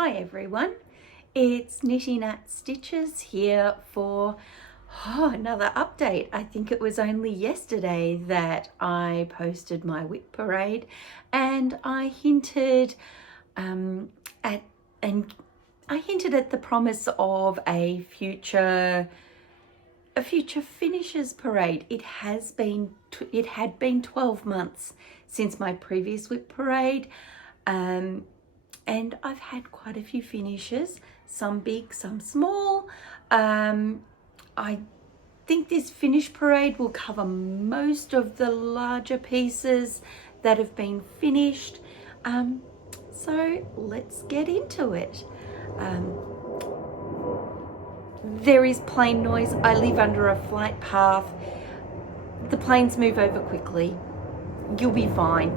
Hi everyone, it's Knitty Nat Stitches here for another update. I think it was only yesterday that I posted my whip parade, and I hinted at the promise of a future Finishus parade. It had been 12 months since my previous whip parade. And I've had quite a few finishes, some big, some small. I think this finish parade will cover most of the larger pieces that have been finished. So let's get into it. There is plane noise. I live under a flight path. The planes move over quickly. You'll be fine.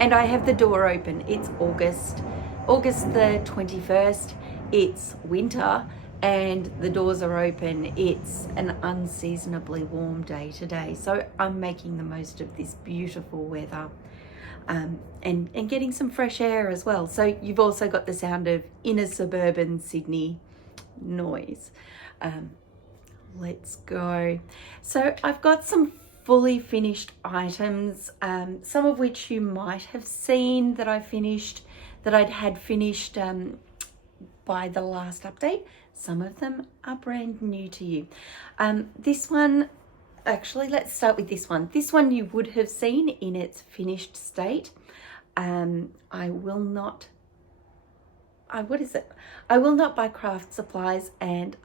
And I have the door open. It's August the 21st. It's winter and the doors are open. It's an unseasonably warm day today. So I'm making the most of this beautiful weather and getting some fresh air as well. So you've also got the sound of inner suburban Sydney noise. Let's go. So I've got some fully finished items, some of which you might have seen that I'd had finished by the last update. Some of them are brand new to you. This one, actually, let's start with this one. This one you would have seen in its finished state. I will not buy craft supplies and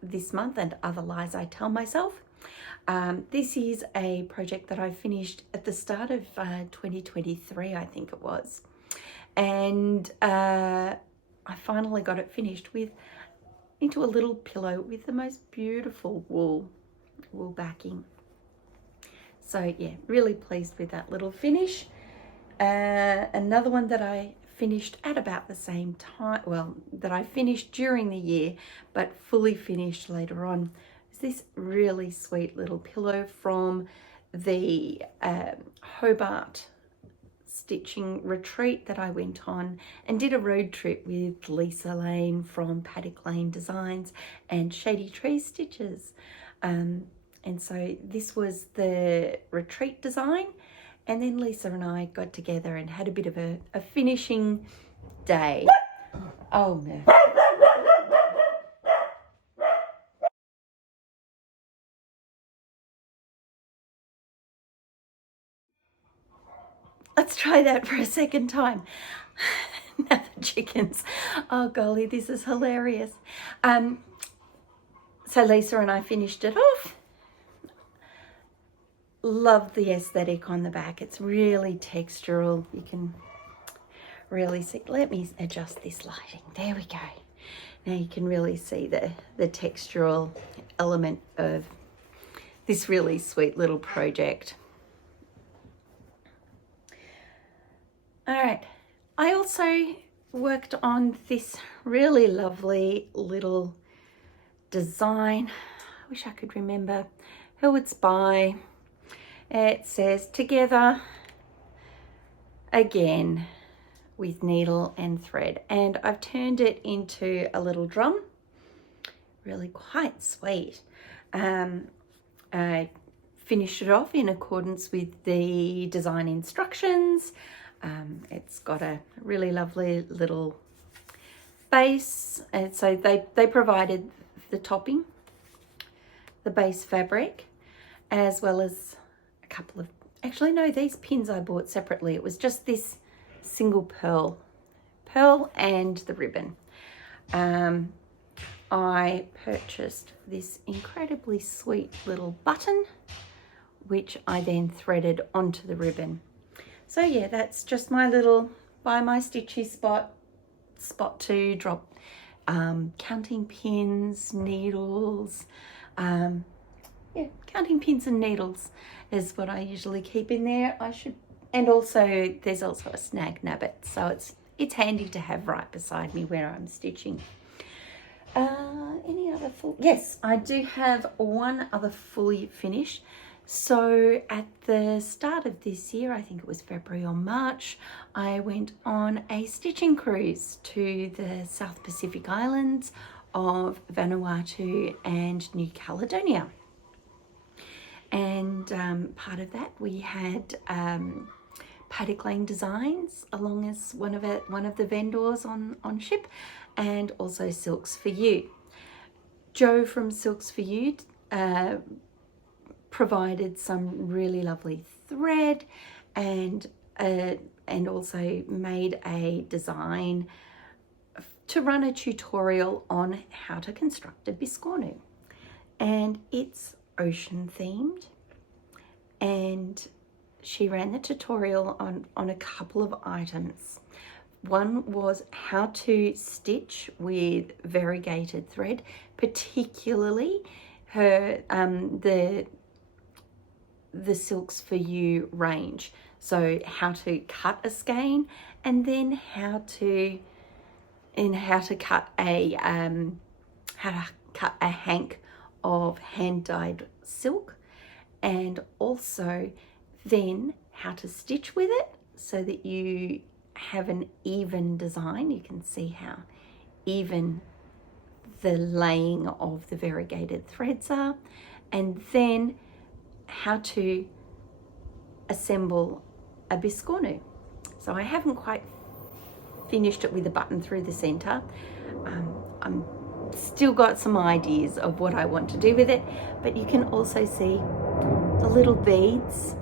this month, and other lies I tell myself. This is a project that I finished at the start of 2023, I think it was. And I finally got it finished into a little pillow with the most beautiful wool backing. So yeah, really pleased with that little finish. Another one that I finished at about the same time, that I finished during the year, but fully finished later on, this really sweet little pillow from the Hobart stitching retreat that I went on and did a road trip with Lisa Lane from Paddock Lane Designs and Shady Tree Stitches. And so this was the retreat design, and then Lisa and I got together and had a bit of a finishing day. Oh no. Let's try that for a second time. Now the chickens. Oh golly, this is hilarious. So Lisa and I finished it off. Love the aesthetic on the back. It's really textural. You can really see. Let me adjust this lighting. There we go. Now you can really see the textural element of this really sweet little project. All right, I also worked on this really lovely little design. I wish I could remember who it's by. It says "Together Again" with needle and thread, and I've turned it into a little drum. Really quite sweet. I finished it off in accordance with the design instructions. It's got a really lovely little base, and so they provided the topping, the base fabric, as well as a couple of, actually no, these pins I bought separately. It was just this single pearl and the ribbon. I purchased this incredibly sweet little button, which I then threaded onto the ribbon. So yeah, that's just my little Buy My Stitchy spot to drop counting pins, needles. Yeah, counting pins and needles is what I usually keep in there. And also there's also a snag nabbit, so it's handy to have right beside me where I'm stitching. Any other full? Yes, I do have one other fully finished. So at the start of this year, I think it was February or March, I went on a stitching cruise to the South Pacific Islands of Vanuatu and New Caledonia. And part of that, we had Paddock Lane Designs along as one of the vendors on ship, and also Silks for You. Joe from Silks for You provided some really lovely thread and also made a design to run a tutorial on how to construct a biscornu. And it's ocean themed, and she ran the tutorial on a couple of items. One was how to stitch with variegated thread, particularly her the Silks for You range. So how to cut a skein, and then how to cut a hank of hand dyed silk, and also then how to stitch with it so that you have an even design. You can see how even the laying of the variegated threads are, and then how to assemble a biscornu. So I haven't quite finished it with a button through the center. I'm still got some ideas of what I want to do with it, but you can also see the little beads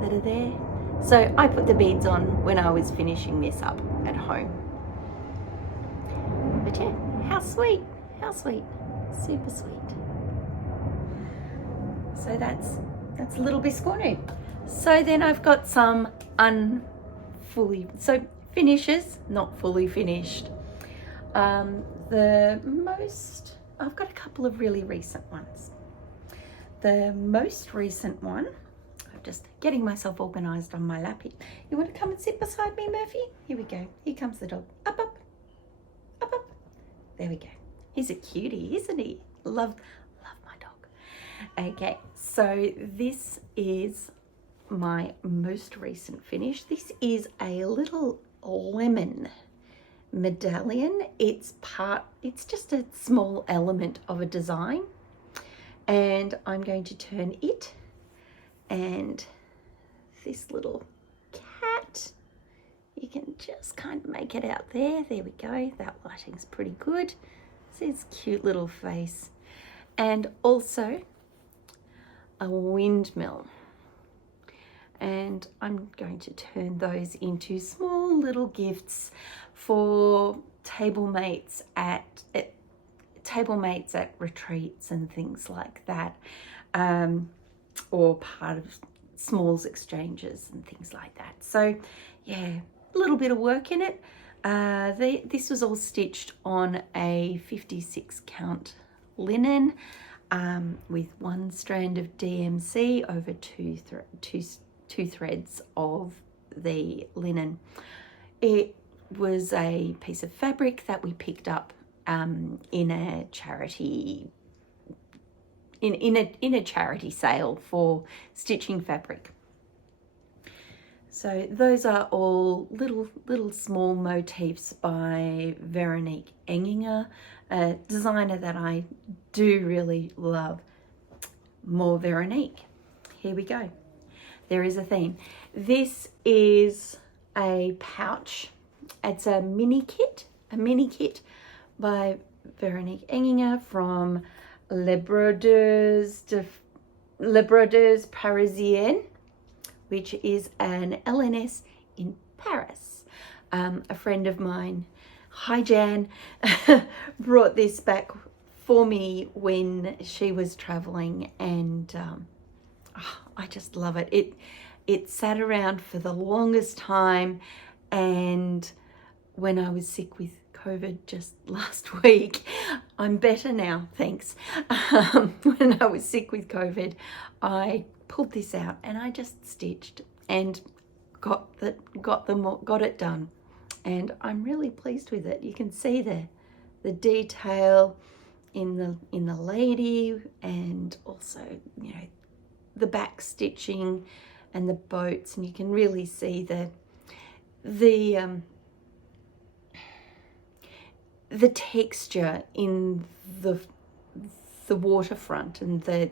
that are there. So I put the beads on when I was finishing this up at home. But yeah, how sweet, super sweet. So that's a little biscornu. So then I've got some finishes, not fully finished. I've got a couple of really recent ones. The most recent one, I'm just getting myself organized on my lap. You want to come and sit beside me, Murphy? Here we go. Here comes the dog. Up, up, up, up. There we go. He's a cutie, isn't he? Love my dog. Okay, so this is my most recent finish. This is a little lemon medallion. It's just a small element of a design, and I'm going to turn it and this little cat, you can just kind of make it out there. There we go. That lighting's pretty good. See his cute little face. And also a windmill. And I'm going to turn those into small little gifts for table mates at retreats and things like that, or part of smalls exchanges and things like that. So yeah, a little bit of work in it. This was all stitched on a 56 count linen with one strand of DMC over two threads of the linen. It was a piece of fabric that we picked up in a charity in a charity sale for stitching fabric. So those are all little small motifs by Veronique Enginger, a designer that I do really love. More Veronique. Here we go. There is a theme. This is a pouch. It's a mini kit by Veronique Enginger from Les Brodeurs Parisiennes, which is an LNS in Paris. A friend of mine, hi Jan, brought this back for me when she was traveling, and I just love it. It sat around for the longest time, and when I was sick with COVID just last week, I'm better now, thanks. When I was sick with COVID, I pulled this out and I just stitched and got it done, and I'm really pleased with it. You can see the detail in the lady, and also, you know, the back stitching and the boats, and you can really see the texture in the waterfront and the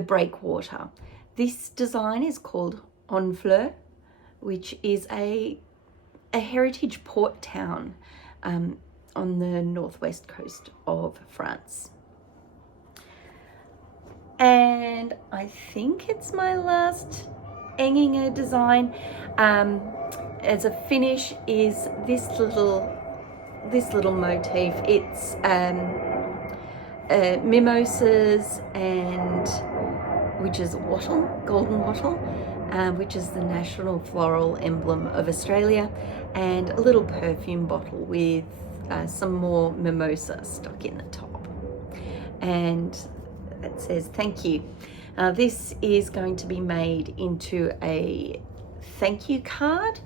breakwater. This design is called Honfleur, which is a heritage port town on the northwest coast of France. And I think it's my last Enginger design as a finish is this little motif. It's mimosas, and which is wattle, golden wattle, which is the national floral emblem of Australia, and a little perfume bottle with some more mimosa stuck in the top. And it says thank you. This is going to be made into a thank you card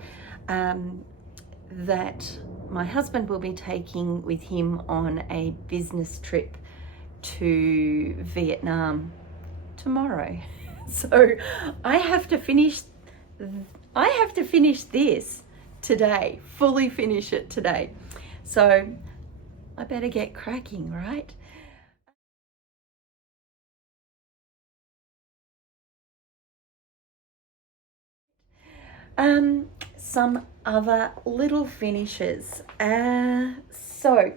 that my husband will be taking with him on a business trip to Vietnam tomorrow. So I have to finish this today, fully finish it today. So I better get cracking, right? Some other little finishes. So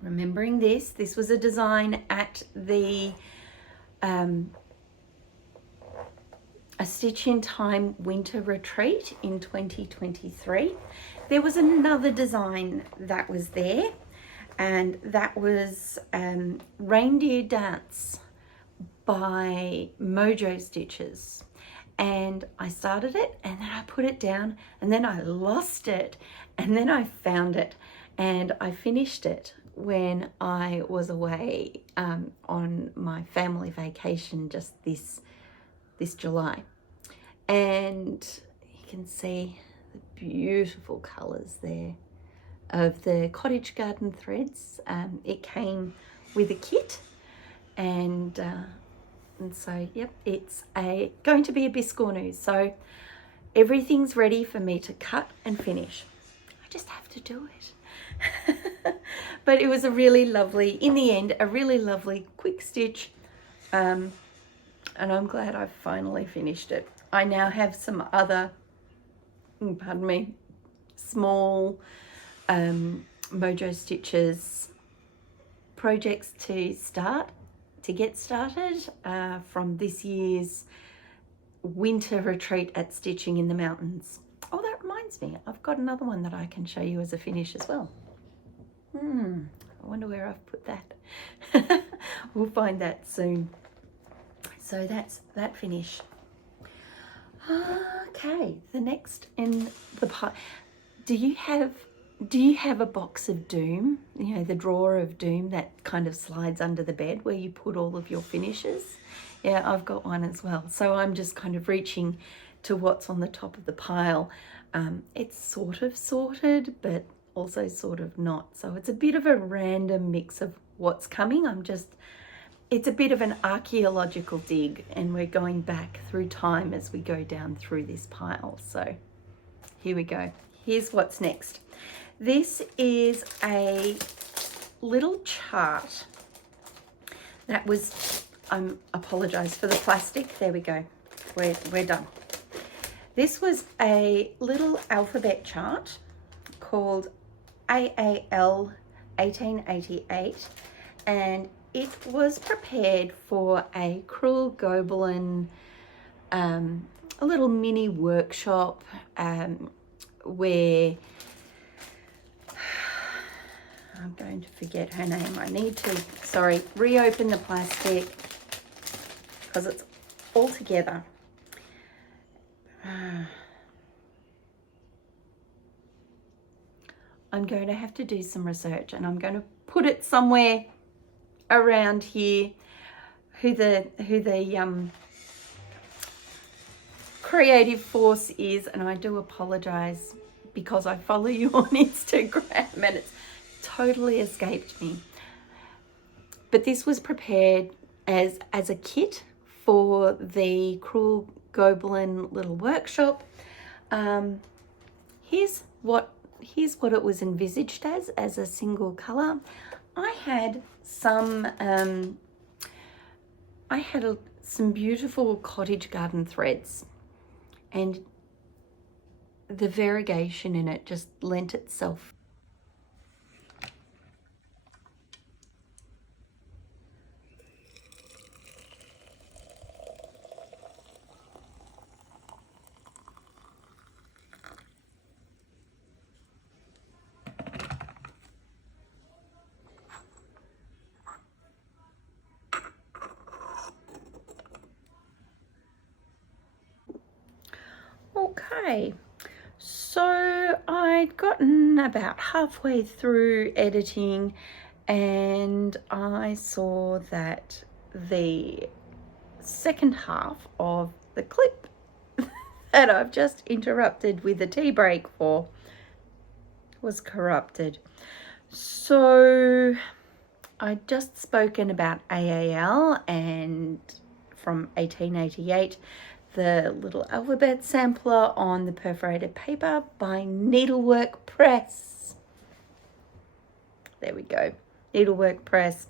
remembering this was a design at the A Stitch in Time winter retreat in 2023. There was another design that was there, and that was Reindeer Dance by Mojo Stitches. And I started it, and then I put it down, and then I lost it, and then I found it, and I finished it when I was away on my family vacation just this July. And you can see the beautiful colours there of the cottage garden threads. It came with a kit, and so yep, it's going to be a biscornu. So everything's ready for me to cut and finish. I just have to do it. But it was a really lovely, in the end, a really lovely quick stitch, and I'm glad I finally finished it. I now have some other, pardon me, small Mojo Stitches projects to get started from this year's winter retreat at Stitching in the Mountains. Oh, that reminds me, I've got another one that I can show you as a finish as well. I wonder where I've put that. We'll find that soon. So that's that finish. Okay, the next in the pile. Do you have a box of doom? You know, the drawer of doom that kind of slides under the bed where you put all of your finishes? Yeah, I've got one as well. So I'm just kind of reaching to what's on the top of the pile. It's sort of sorted, but also sort of not. So it's a bit of a random mix of what's coming. It's a bit of an archaeological dig, and we're going back through time as we go down through this pile. So here we go. Here's what's next. This is a little chart that was, I apologize for the plastic. There we go. We're done. This was a little alphabet chart called AAL 1888, and it was prepared for a Cruel Gobelin, a little mini workshop where I'm going to forget her name. I need to, reopen the plastic because it's all together. I'm going to have to do some research, and I'm going to put it somewhere around here who the creative force is, and I do apologize because I follow you on Instagram and it's totally escaped me. But this was prepared as a kit for the Cruel Goblin little workshop. Here's what it was envisaged as a single color. I had some some beautiful cottage garden threads, and the variegation in it just lent itself. Okay, so I'd gotten about halfway through editing and I saw that the second half of the clip that I've just interrupted with a tea break for was corrupted. So I'd just spoken about AAL and from 1888, the little alphabet sampler on the perforated paper by Needlework Press. There we go, Needlework Press.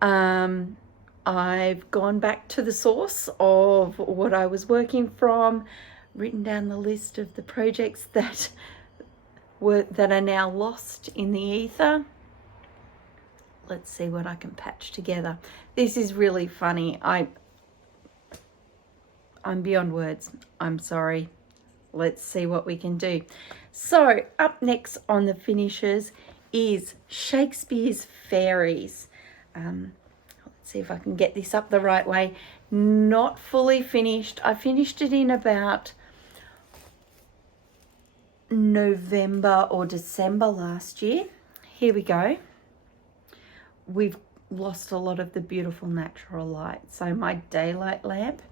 I've gone back to the source of what I was working from, written down the list of the projects that are now lost in the ether. Let's see what I can patch together. This is really funny. I'm beyond words. I'm sorry. Let's see what we can do. So up next on the Finishus is Shakespeare's Fairies. Let's see if I can get this up the right way. Not fully finished. I finished it in about November or December last year. Here we go. We've lost a lot of the beautiful natural light. So my daylight lamp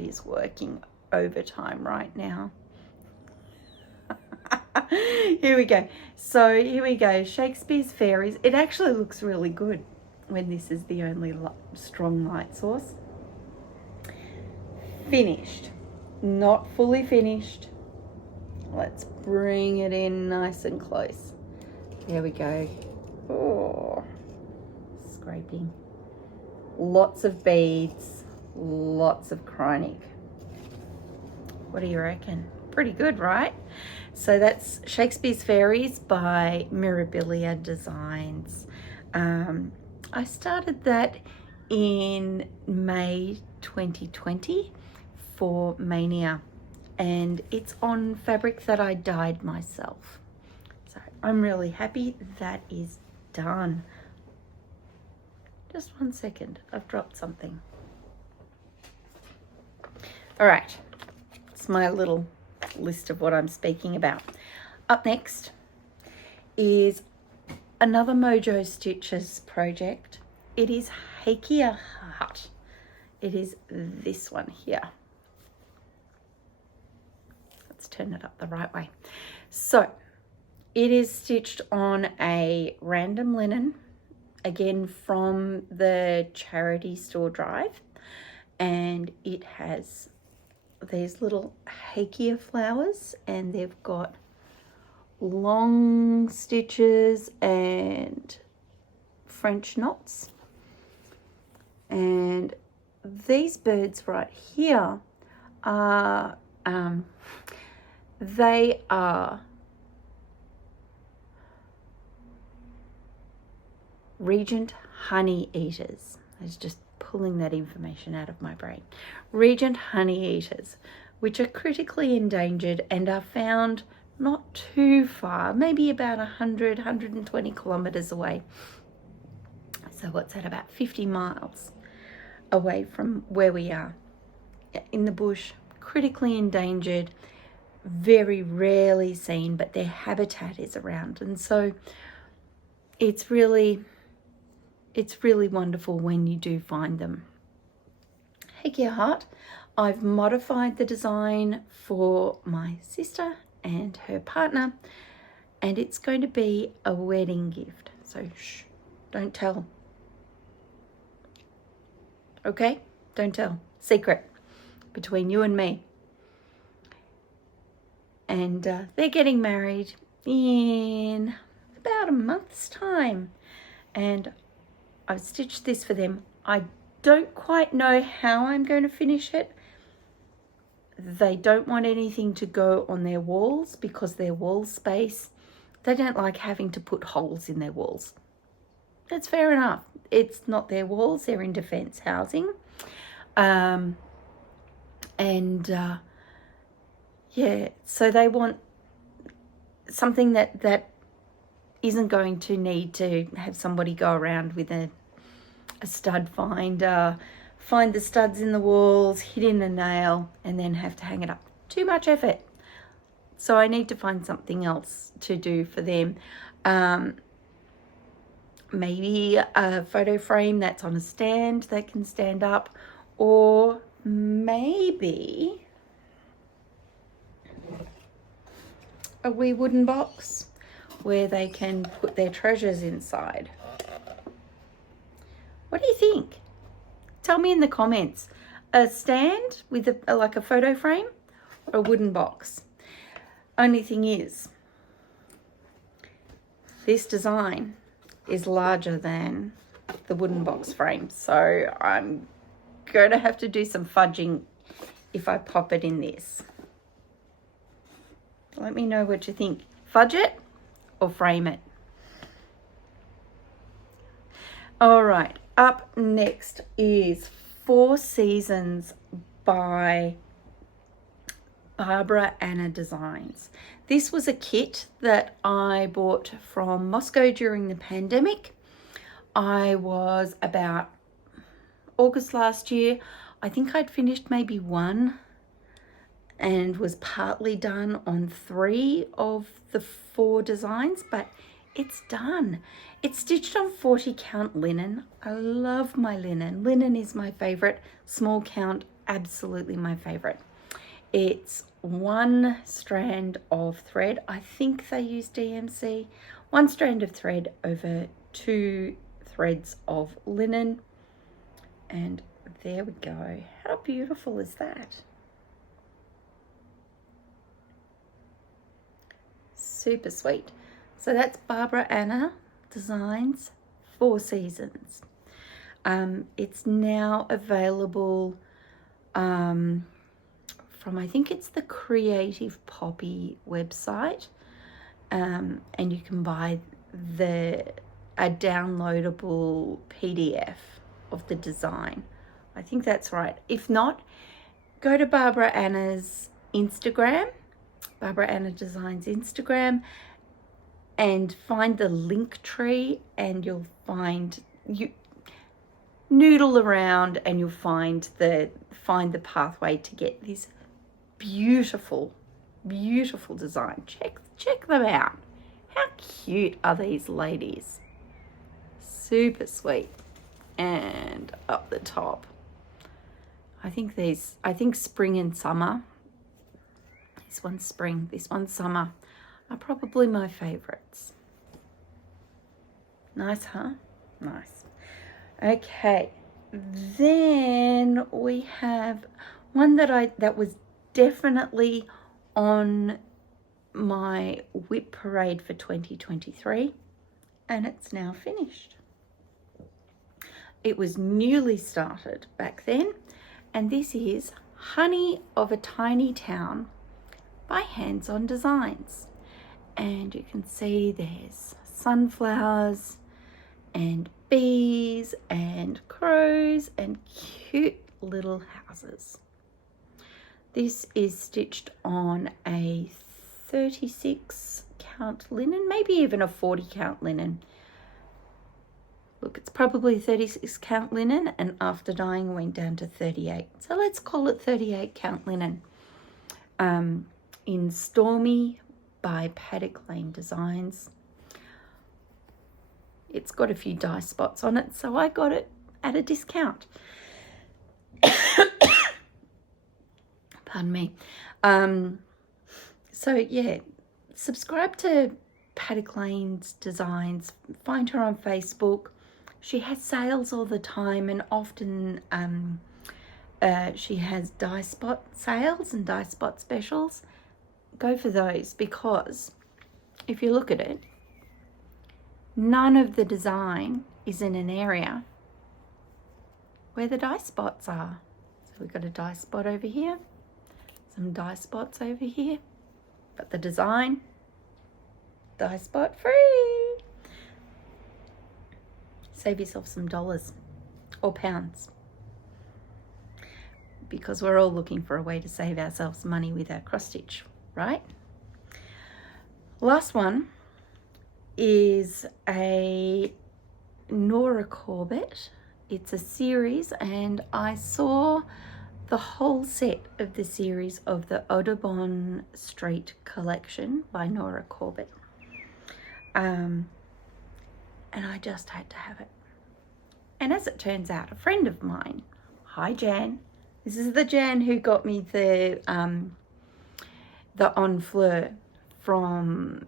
is working overtime right now. Here we go. So here we go. Shakespeare's Fairies. It actually looks really good when this is the only strong light source. Finished. Not fully finished. Let's bring it in nice and close. There we go. Oh, scraping. Lots of beads, lots of chronic. What do you reckon? Pretty good, right? So that's Shakespeare's Fairies by Mirabilia Designs. I started that in May 2020 for Mania, and it's on fabric that I dyed myself. So I'm really happy that is done. Just 1 second, I've dropped something. All right, it's my little list of what I'm speaking about. Up next is another Mojo Stitches project. It is Hiia Heart. It is this one here. Let's turn it up the right way. So it is stitched on a random linen, again from the charity store drive, and it has these little Hiia flowers, and they've got long stitches and French knots. And these birds right here are they are Regent honey eaters. I was just pulling that information out of my brain. Regent honey eaters, which are critically endangered and are found not too far, maybe about 120 kilometers away. So what's that, about 50 miles away from where we are in the bush. Critically endangered, very rarely seen, but their habitat is around, and so it's really wonderful when you do find them. Hiia Heart, I've modified the design for my sister and her partner, and it's going to be a wedding gift. So shh, don't tell. Okay? Don't tell. Secret between you and me. And they're getting married in about a month's time. And I've stitched this for them. I don't quite know how I'm going to finish it. They don't want anything to go on their walls because their wall space, they don't like having to put holes in their walls. That's fair enough. It's not their walls, they're in defence housing. Yeah, so they want something that isn't going to need to have somebody go around with a stud finder, find the studs in the walls, hit in a nail, and then have to hang it up. Too much effort. So I need to find something else to do for them. Maybe a photo frame that's on a stand that can stand up, or maybe a wee wooden box where they can put their treasures inside. What do you think? Tell me in the comments. A stand with like a photo frame, or a wooden box? Only thing is, this design is larger than the wooden box frame, so I'm going to have to do some fudging if I pop it in this. Let me know what you think. Fudge it or frame it? All right, up next is 4 Seasons by Barbara Anna Designs. This was a kit that I bought from Moscow during the pandemic. I was about August last year. I think I'd finished maybe 1 and was partly done on 3 of the 4 designs, but it's done. It's stitched on 40 count linen. I love my linen. Linen is my favorite. Small count, absolutely my favorite. It's 1 strand of thread. I think they use DMC. 1 strand of thread over 2 threads of linen. And there we go. How beautiful is that? Super sweet. So that's Barbara Anna Designs 4 Seasons. It's now available from, I think it's the Creative Poppy website, and you can buy a downloadable PDF of the design. I think that's right. If not, go to Barbara Anna's Instagram, Barbara Anna Designs Instagram, and find the link tree, and you'll find, you noodle around and you'll find the pathway to get this beautiful design. Check them out. How cute are these ladies? Super sweet. And up the top, I think spring and summer, this one's spring, this one's summer, are probably my favorites. Nice, huh? Nice. Okay, then we have one that was definitely on my whip parade for 2023, and it's now finished. It was newly started back then, and this is Honey of a Tiny Town by Hands On Designs. And you can see there's sunflowers and bees and crows and cute little houses. This is stitched on a 36 count linen, maybe even a 40 count linen. Look, it's probably 36 count linen, and after dyeing went down to 38. So let's call it 38 count linen. In Stormy by Paddock Lane Designs. It's got a few dye spots on it, so I got it at a discount. Pardon me. So yeah, subscribe to Paddock Lane's Designs. Find her on Facebook. she has sales all the time, and often she has dye spot sales and dye spot specials. Go for those, because if you look at it, none of the design is in an area where the dye spots are. So we've got a dye spot over here, some dye spots over here, but the design, dye spot free. Save yourself some dollars or pounds, because we're all looking for a way to save ourselves money with our cross stitch, right? Last one is a Nora Corbett. It's a series, and I saw the whole set of the series of the Odon Street collection by Nora Corbett. And I just had to have it. And as it turns out, a friend of mine, hi Jan, this is the Jan who got me the En Fleur from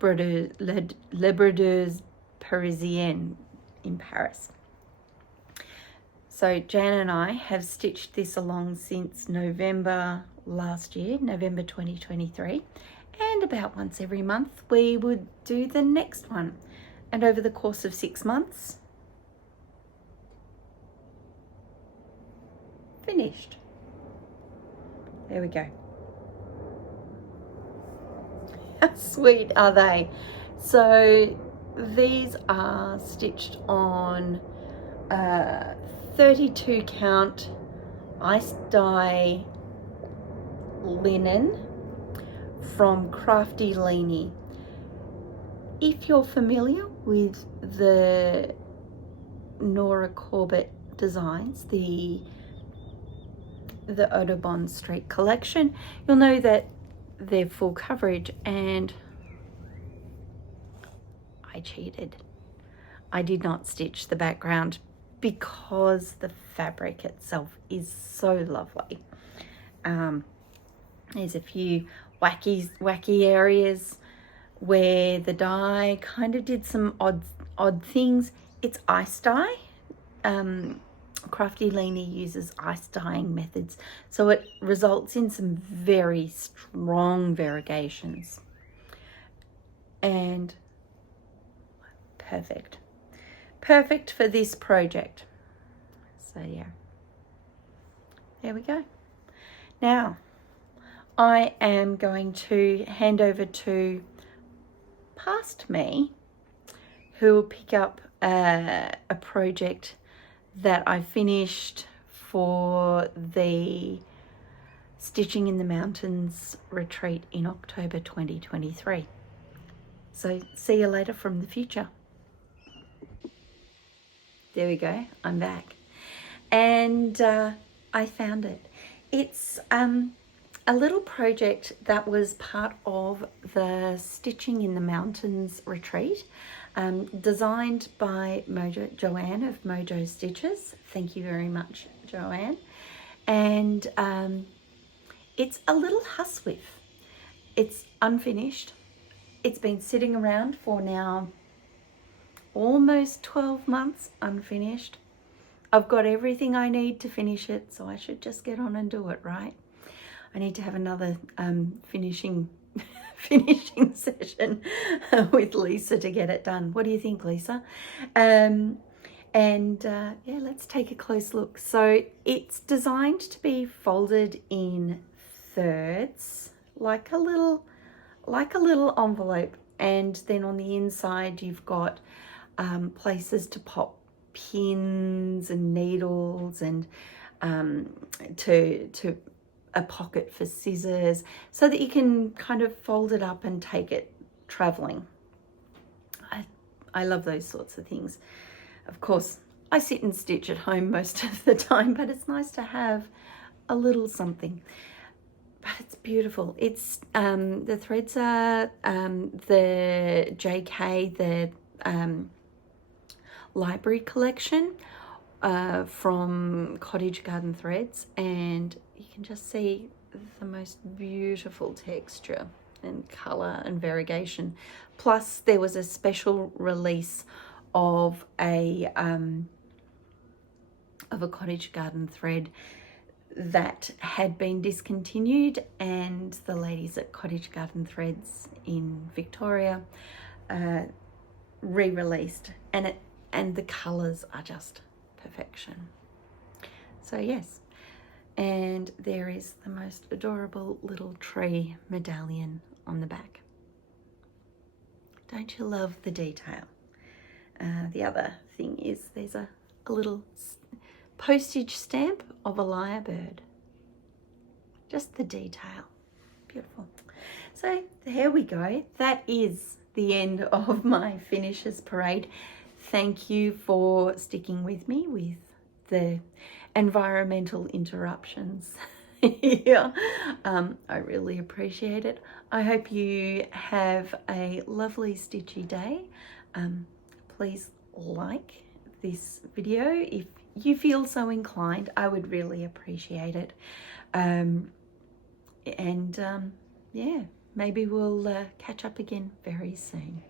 Les Brodeurs Parisiennes in Paris. So Jan and I have stitched this along since November last year, November 2023, and about once every month we would do the next one. And over the course of 6 months, finished. There we go. How sweet are they? So these are stitched on 32 count ice dye linen from Crafty Leanie. If you're familiar with the Nora Corbett designs, the Odon Street collection, you'll know that they're full coverage, and I cheated. I did not stitch the background because the fabric itself is so lovely. There's a few wacky areas where the dye kind of did some odd things. It's ice dye. Crafty Leanie uses ice dyeing methods, so it results in some very strong variegations, and perfect for this project. So yeah, there we go. Now I am going to hand over to past me, who will pick up a project that I finished for the Stitching in the Mountains retreat in October 2023. So see you later from the future. There we go, I'm back. And I found it. It's a little project that was part of the Stitching in the Mountains retreat, designed by Joanne of Mojo Stitches. Thank you very much, Joanne. And it's a little huswife. It's unfinished. It's been sitting around for now almost 12 months unfinished. I've got everything I need to finish it, so I should just get on and do it, right? I need to have another finishing session with Lisa to get it done. What do you think, Lisa? Yeah, let's take a close look. So it's designed to be folded in thirds, like a little envelope, and then on the inside you've got places to pop pins and needles, and to a pocket for scissors, so that you can kind of fold it up and take it traveling. I love those sorts of things. Of course, I sit and stitch at home most of the time, but it's nice to have a little something. But it's beautiful. It's the threads are the JK, the library collection from Cottage Garden Threads, and you can just see the most beautiful texture and colour and variegation. Plus there was a special release of a cottage garden thread that had been discontinued, and the ladies at Cottage Garden Threads in Victoria re-released, and the colours are just perfection. So yes, and there is the most adorable little tree medallion on the back. Don't you love the detail? The other thing is there's a little postage stamp of a lyrebird. Just the detail. Beautiful. So there we go. That is the end of my Finishus parade. Thank you for sticking with me with the environmental interruptions here. I really appreciate it. I hope you have a lovely stitchy day. Please like this video if you feel so inclined. I would really appreciate it. Yeah, maybe we'll catch up again very soon.